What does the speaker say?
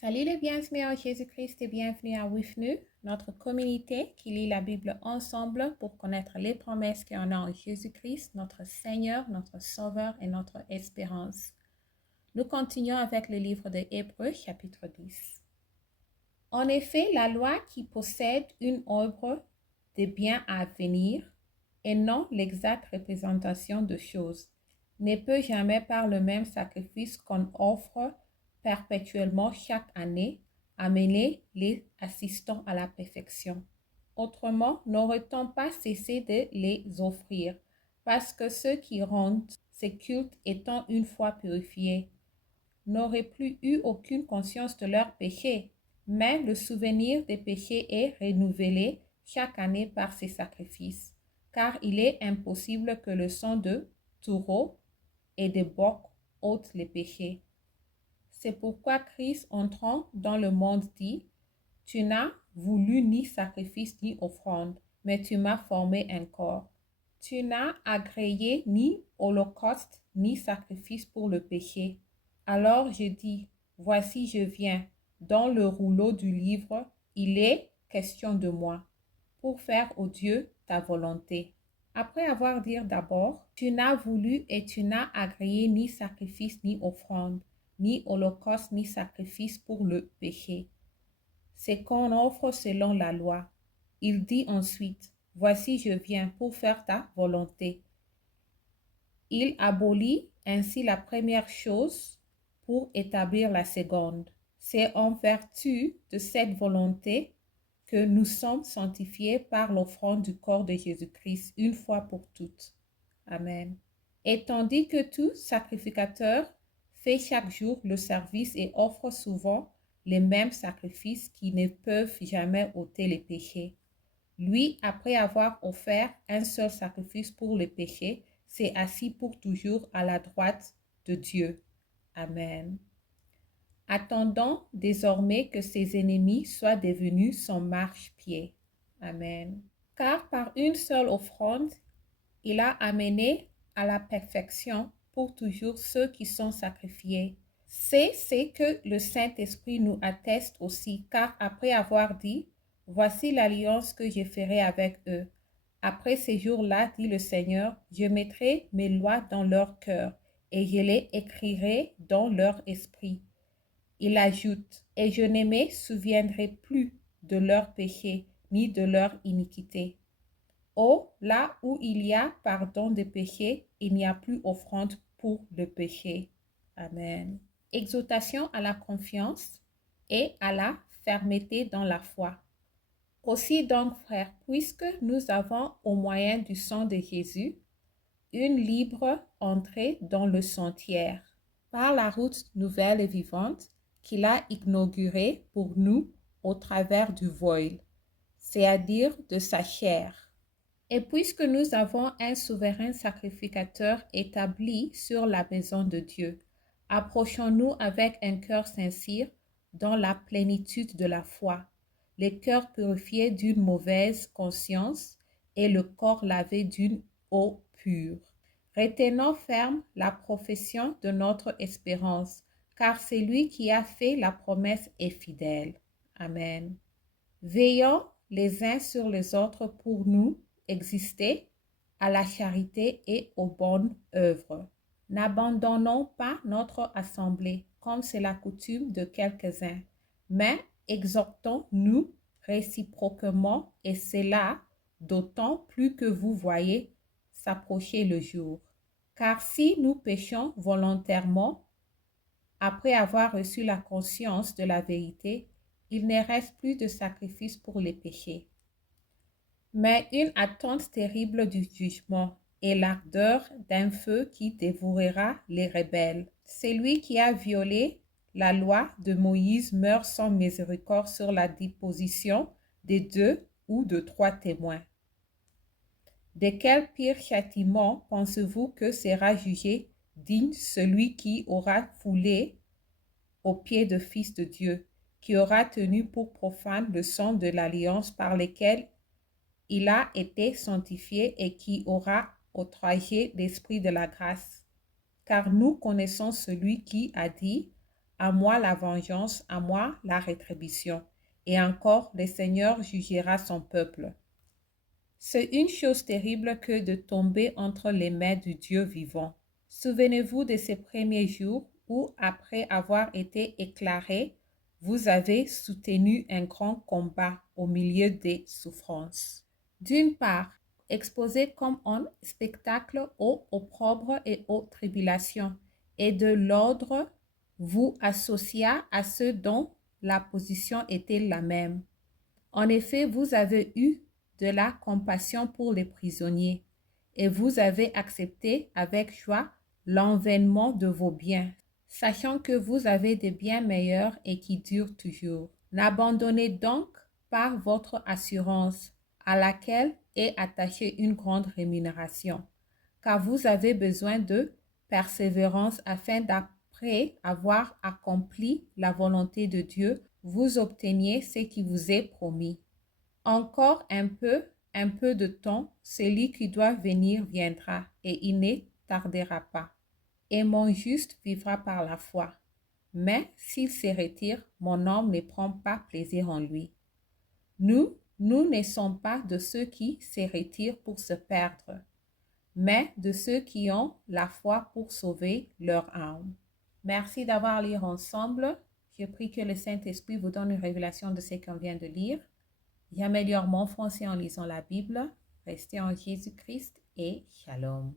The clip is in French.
Salut les bien-aimés en Jésus-Christ et bienvenue à WIFNU, notre communauté qui lit la Bible ensemble pour connaître les promesses qu'il y en a en Jésus-Christ, notre Seigneur, notre Sauveur et notre espérance. Nous continuons avec le livre de Hébreux, chapitre 10. En effet, la loi qui possède une œuvre de bien à venir et non l'exacte représentation de choses, ne peut jamais par le même sacrifice qu'on offre perpétuellement chaque année amener les assistants à la perfection. Autrement, n'aurait-on pas cessé de les offrir, parce que ceux qui rendent ces cultes étant une fois purifiés, n'auraient plus eu aucune conscience de leurs péchés, mais le souvenir des péchés est renouvelé chaque année par ces sacrifices, car il est impossible que le sang de taureaux et de boucs ôte les péchés. C'est pourquoi Christ, entrant dans le monde, dit, « Tu n'as voulu ni sacrifice ni offrande, mais tu m'as formé un corps. Tu n'as agréé ni holocauste ni sacrifice pour le péché. Alors je dis, voici je viens. Dans le rouleau du livre, il est question de moi, pour faire, ô Dieu, ta volonté. » Après avoir dit d'abord, tu n'as voulu et tu n'as agréé ni sacrifice ni offrande, ni holocauste ni sacrifice pour le péché. C'est qu'on offre selon la loi. Il dit ensuite, voici je viens pour faire ta volonté. Il abolit ainsi la première chose pour établir la seconde. C'est en vertu de cette volonté que nous sommes sanctifiés par l'offrande du corps de Jésus-Christ une fois pour toutes. Amen. Et tandis que tout sacrificateur fait chaque jour le service et offre souvent les mêmes sacrifices qui ne peuvent jamais ôter les péchés, lui, après avoir offert un seul sacrifice pour les péchés, s'est assis pour toujours à la droite de Dieu. Amen. Attendons désormais que ses ennemis soient devenus son marchepied. Amen. Car par une seule offrande, il a amené à la perfection pour toujours ceux qui sont sacrifiés. C'est ce que le Saint-Esprit nous atteste aussi, car après avoir dit, « Voici l'alliance que je ferai avec eux. Après ces jours-là, dit le Seigneur, je mettrai mes lois dans leur cœur et je les écrirai dans leur esprit. » Il ajoute, « Et je ne me souviendrai plus de leurs péchés ni de leur iniquité. » Oh, là où il y a pardon des péchés, il n'y a plus offrande pour le péché. Amen. Exhortation à la confiance et à la fermeté dans la foi. Aussi donc, frères, puisque nous avons au moyen du sang de Jésus une libre entrée dans le sanctuaire, par la route nouvelle et vivante qu'il a inaugurée pour nous au travers du voile, c'est-à-dire de sa chair. Et puisque nous avons un souverain sacrificateur établi sur la maison de Dieu, approchons-nous avec un cœur sincère dans la plénitude de la foi, les cœurs purifiés d'une mauvaise conscience et le corps lavé d'une eau pure. Retenons ferme la profession de notre espérance, car celui qui a fait la promesse est fidèle. Amen. Veillons les uns sur les autres pour nous exister à la charité et aux bonnes œuvres. N'abandonnons pas notre assemblée, comme c'est la coutume de quelques-uns, mais exhortons-nous réciproquement, et cela d'autant plus que vous voyez s'approcher le jour. Car si nous péchons volontairement, après avoir reçu la conscience de la vérité, il ne reste plus de sacrifice pour les péchés, mais une attente terrible du jugement et l'ardeur d'un feu qui dévorera les rebelles. Celui qui a violé la loi de Moïse meurt sans miséricorde sur la déposition de 2 ou de 3 témoins. De quel pire châtiment pensez-vous que sera jugé digne celui qui aura foulé aux pieds du Fils de Dieu, qui aura tenu pour profane le sang de l'alliance par lequel il a été sanctifié et qui aura outragé l'esprit de la grâce? Car nous connaissons celui qui a dit, À moi la vengeance, à moi la rétribution. Et encore, le Seigneur jugera son peuple. C'est une chose terrible que de tomber entre les mains du Dieu vivant. Souvenez-vous de ces premiers jours où, après avoir été éclairé, vous avez soutenu un grand combat au milieu des souffrances. D'une part, exposé comme un spectacle aux opprobres et aux tribulations, et de l'autre, vous associa à ceux dont la position était la même. En effet, vous avez eu de la compassion pour les prisonniers et vous avez accepté avec joie l'enlèvement de vos biens, sachant que vous avez des biens meilleurs et qui durent toujours. N'abandonnez donc pas votre assurance à laquelle est attachée une grande rémunération, car vous avez besoin de persévérance afin d'après avoir accompli la volonté de Dieu, vous obteniez ce qui vous est promis. Encore un peu de temps, celui qui doit venir viendra et il ne tardera pas. Et mon juste vivra par la foi. Mais s'il se retire, mon âme ne prend pas plaisir en lui. Nous ne sommes pas de ceux qui se retirent pour se perdre, mais de ceux qui ont la foi pour sauver leur âme. Merci d'avoir lu ensemble. Je prie que le Saint-Esprit vous donne une révélation de ce qu'on vient de lire. J'améliore mon français en lisant la Bible. Restez en Jésus-Christ et shalom.